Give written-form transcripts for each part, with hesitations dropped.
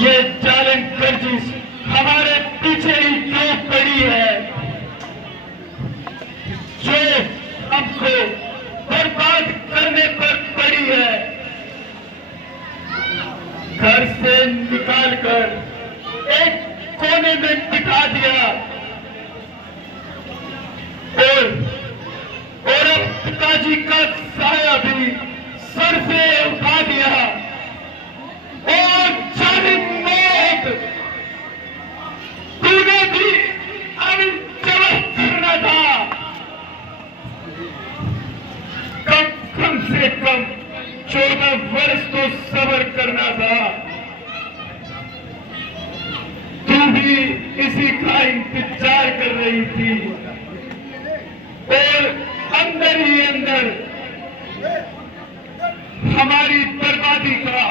ये जालिम गर्जिश हमारे पीछे ही क्यों पड़ी है, जो हमको बर्बाद करने पर पड़ी है। घर से निकालकर एक कोने में टिका दिया और अब पिताजी का साया भी सर से उठा दिया। और जालिम मौत, तूने भी जवाब करना था। कम से कम 14 वर्ष तो सब्र करना था। तू भी इसी का इंतजार कर रही थी और अंदर ही अंदर हमारी बर्बादी का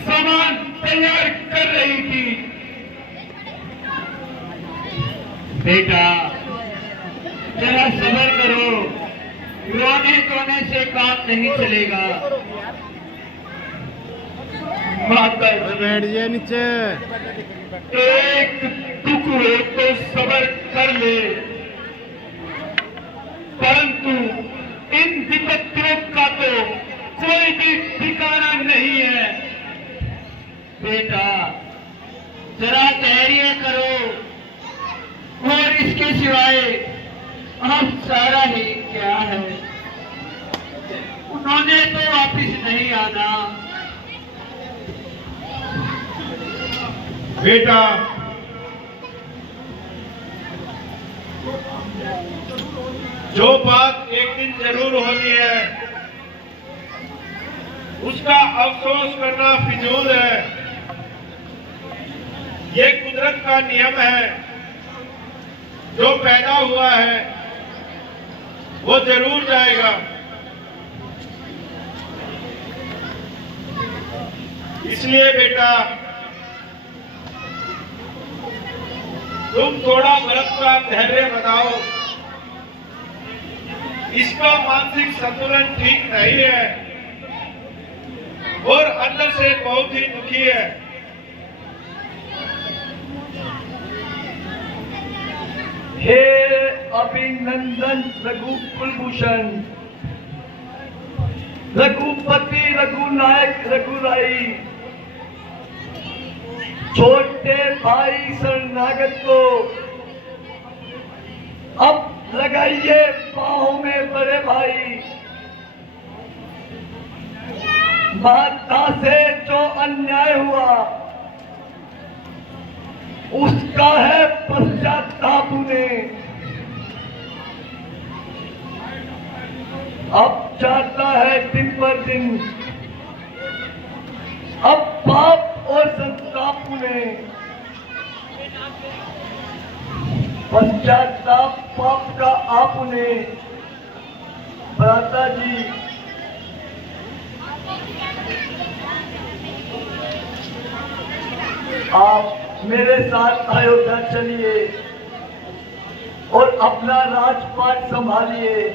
सामान तैयार कर रही थी। बेटा जरा सब्र करो, रोने धोने से काम नहीं चलेगा। माता बैठ जाए नीचे। एक दुख हो तो सब्र कर ले, परंतु इन विपत्तियों का तो कोई भी ठिकाना नहीं है। बेटा जरा धैर्य करो, और इसके सिवाय अब सारा ही क्या है। उन्होंने तो वापिस नहीं आना। बेटा जो बात एक दिन जरूर होनी है, उसका अफसोस करना फिजूल है। ये कुदरत का नियम है, जो पैदा हुआ है वो जरूर जाएगा। इसलिए बेटा तुम थोड़ा बरस का धैर्य बनाओ। इसका मानसिक संतुलन ठीक नहीं है और अंदर से बहुत ही दुखी है। हे अभिनंदन रघु कुलभूषण, रघुपति रघुनायक रघुराई, छोटे भाई शरणागत को अब लगाइए बाहों में बड़े भाई। माता से जो अन्याय हुआ उसका है पश्चाताप उन्हें। अब जाता है दिन पर दिन, अब पाप और संताप उन्हें। पश्चाताप पाप का आप उन्हें। भ्राता जी आप मेरे साथ अयोध्या चलिए और अपना राजपाट संभालिए।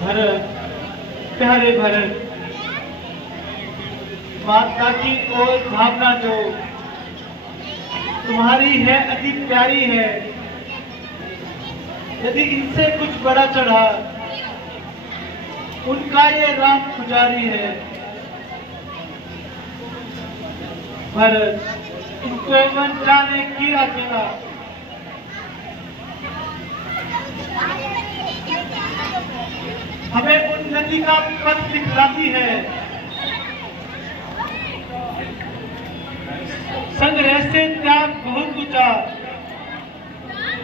भरत, प्यारे भरत, माता की ओर भावना जो तुम्हारी है अति प्यारी है। यदि इनसे कुछ बड़ा चढ़ा, उनका ये राम पुजारी है। भरत, इनको मन जाने किया क्या। हमें उन्नति का पथ दिखलाती है। संग्रह से त्याग बहुत ऊंचा,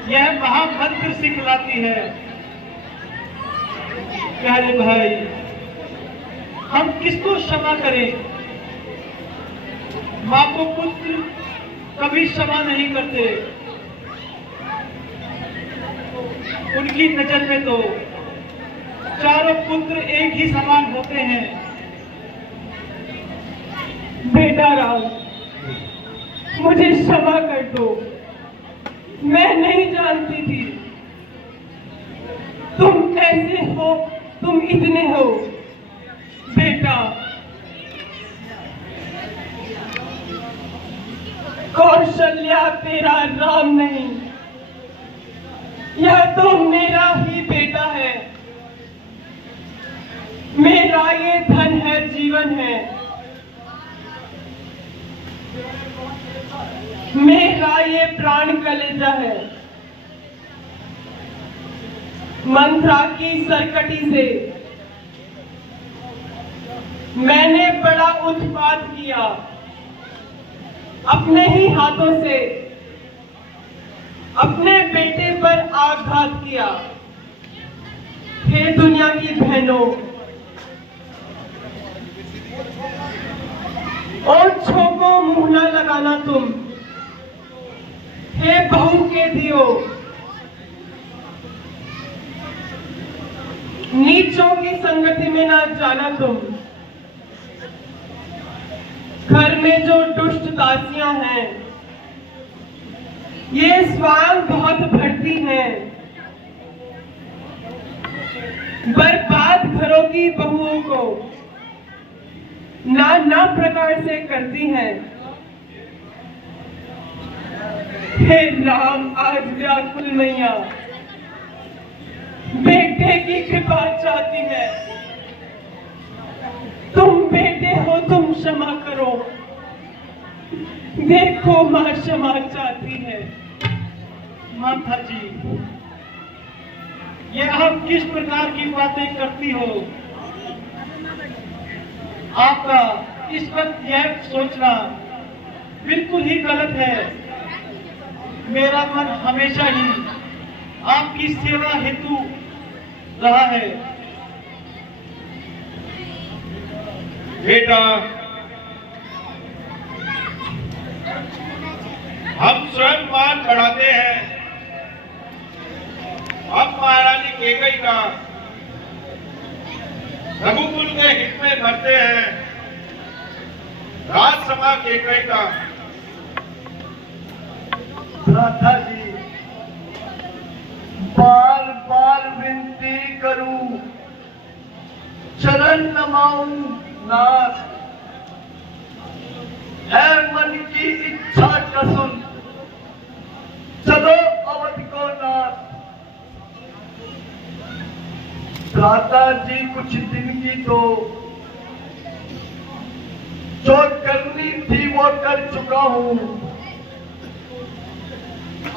यह महामंत्र सिखलाती है। प्यारे भाई, हम किसको क्षमा करें। माँ को पुत्र कभी क्षमा नहीं करते। उनकी नजर में तो चारों पुत्र एक ही समान होते हैं। बेटा राम, मुझे क्षमा कर दो। मैं नहीं जानती थी तुम ऐसे हो, तुम इतने हो। बेटा कौशल्या तेरा राम नहीं, यह तो मेरा ही बेटा है। मेरा ये धन है, जीवन है, मेरा ये प्राण कलेजा है। मंत्रा की सरकटी से मैंने बड़ा उत्पात किया, अपने ही हाथों से अपने बेटे पर आघात किया। हे दुनिया की बहनों, ओछों को मुंह न लगाना तुम। हे बहू के दियो, नीचों की संगति में ना जाना तुम। घर में जो दुष्ट दासियां हैं, ये स्वांग बहुत भरती हैं, बर्बाद घरों की बहुओं को नाना प्रकार से करती हैं। हे राम, आज व्याकुल मैया बेटे की कृपा चाहती है। तुम बेटे हो, तुम क्षमा करो। देखो मां क्षमा चाहती है। माता जी, ये आप किस प्रकार की बातें करती हो? आपका इस वक्त यह सोचना बिल्कुल ही गलत है। मेरा मन हमेशा ही आपकी सेवा हेतु रहा है। बेटा, हम स्वयं मान बढ़ाते हैं। हम महारानी केकई का रघुकुल के हित में भरते हैं। राजसभा केकई का भ्राता जी, बार बार विनती करूं, चरण नमाऊं नाथ, है मन की इच्छा का सुन, चलो अवध को नाथ। भ्राता जी, कुछ दिन की तो जो करनी थी वो कर चुका हूं।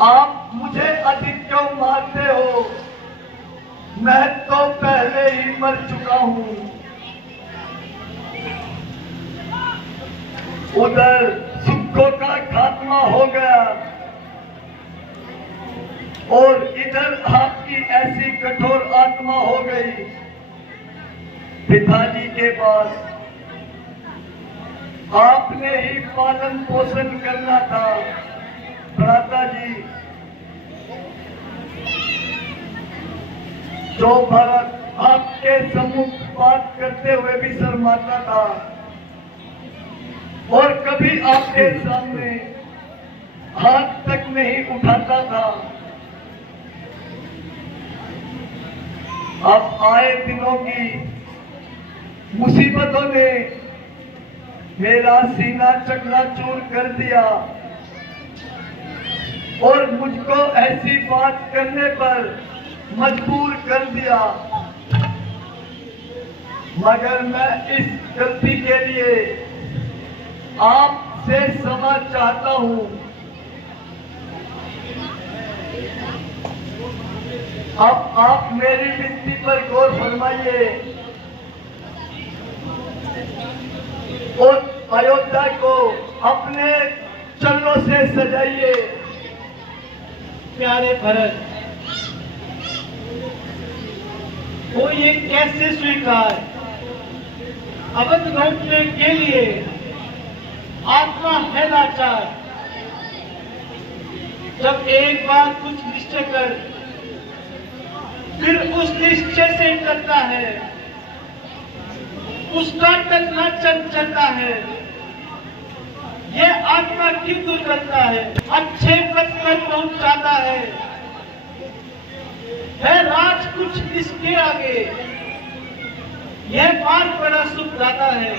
आप मुझे अधिक क्यों मारते हो? मैं तो पहले ही मर चुका हूं। उधर सुखों का खात्मा हो गया और इधर आपकी ऐसी कठोर आत्मा हो गई। पिताजी के पास आपने ही पालन पोषण करना था। भ्राता जी, जो भरत आपके सम्मुख बात करते हुए भी शर्माता था और कभी आपके सामने हाथ तक नहीं उठाता था, अब आए दिनों की मुसीबतों ने मेरा सीना चकनाचूर कर दिया और मुझको ऐसी बात करने पर मजबूर कर दिया। मगर मैं इस गलती के लिए आपसे क्षमा चाहता हूं। अब आप मेरी विनती पर गौर फरमाइए और अयोध्या को अपने चरणों से सजाइए। प्यारे भरत, वो ये कैसे स्वीकार? अवध लौटने के लिए आत्मा है लाचार। जब एक बार कुछ निश्चय कर फिर उस निश्चय से डरता है, उसका टकना चलता है। यह आत्मा क्यों दूर करता है? अच्छे पद पर पहुंच जाता है राज कुछ इसके आगे। यह बात बड़ा सुख लाता है।